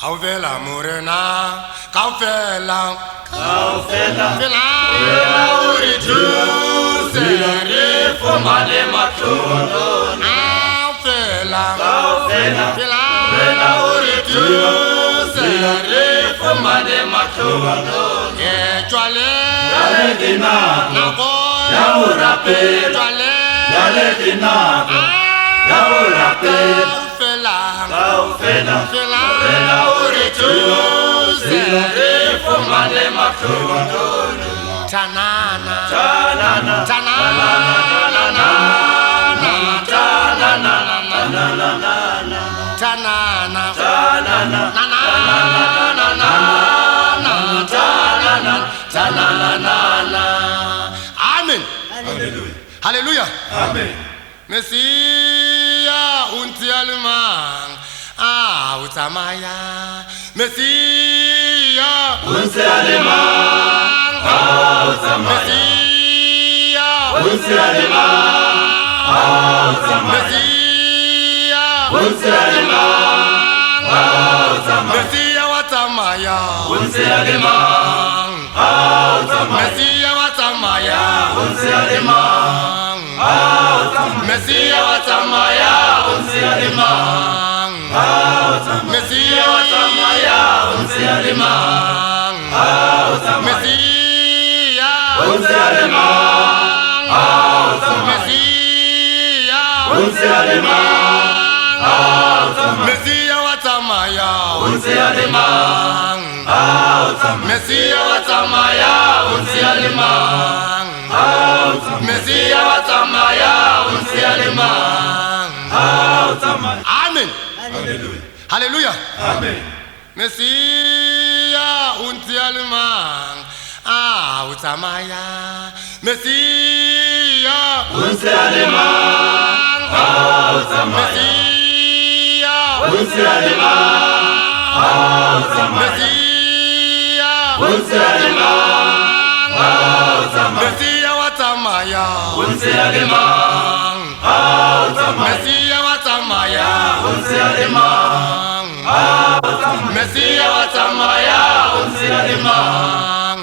Kaufela Morena, Kaufela, Fela uri tusere fomane matono. Kaufela, Fela uri tusere fomane matono. Echwale, Dina, nako, Yaurape, echwale, Dina, Yaurape, Fela uri tusere fomane matono. Tanana, tanana, tanana, Amen. Hallelujah. Hallelujah. Amen. Mesia untialumang utamaya. Mesia Untialemang utamaya. Mesia Untialemang utamaya. Untialemang utamaya. Mesia watamaya. Untialemang utamaya. Mesia watamaya. Untialemang utamaya. Mesia watamaya. Untialemang utamaya. Mesia watamaya. Untialemang utamaya. Mesia Untialemang Mesia Untialemang Mesia watamaya. Untialemang Mesia watamaya. Mesia watamaya. Amen. Hallelujah. Hallelujah. Amen. Mesia untialemang utamaya. Mesia Untialemang utamaya. Mesia Untialemang utamaya. Mesia Untialemang utamaya. Mesia watamaya. Untialemang utamaya. Mesia watamaya. Untialemang utamaya. Mesia watamaya. Untialemang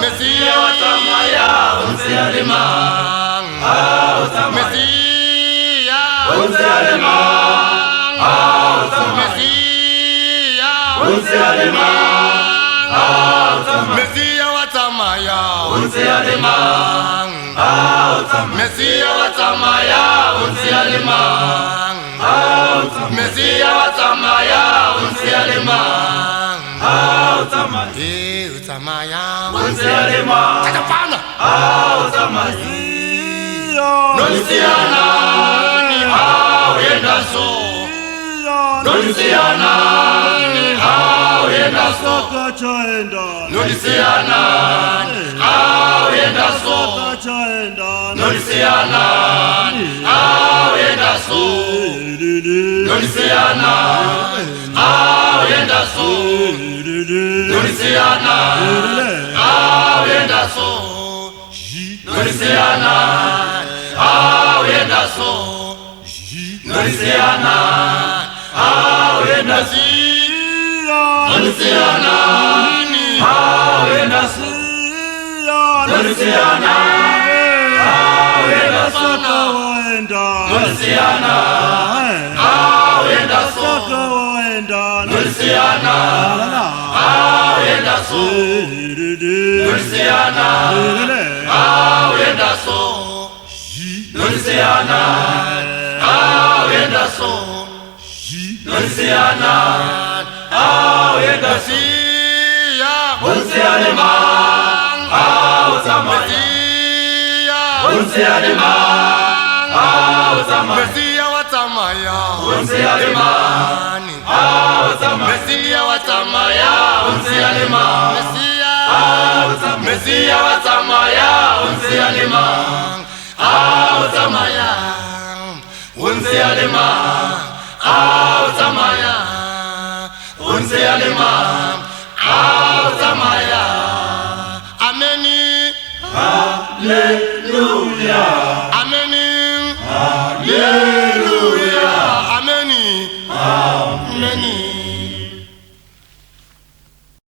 Mesia utamaya. Untialemang Mesia Untialemang Mesia Untialemang Mesia watamaya. Untialemang Mesia watamaya. Mesia watamaya. Utamaya. Untialemang Katapana. utamaya. Nolisiana ni awenda so. Nolisiana ni awenda so. Nolisiana awenda so. Nolisiana awenda so. Nolisiana awenda so. Nolisiana awenda so. Nolisiana awenda so. Nolisiana awenda so. Nolisiana awenda so. Nolisiana awenda so. Nolisiana awenda so. Nolisiana awenda so. Nolisiana awenda so. Nolisiana awenda so. Nolisiana awenda so. Untialemang utamaya. Untialemang utamaya. Mesia watamaya. Untialemang utamaya. Mesia watamaya. Untialemang Mesia watamaya. Untialemang utamaya. Untialemang utamaya. Untialemang utamaya. Ameni. Hallelujah.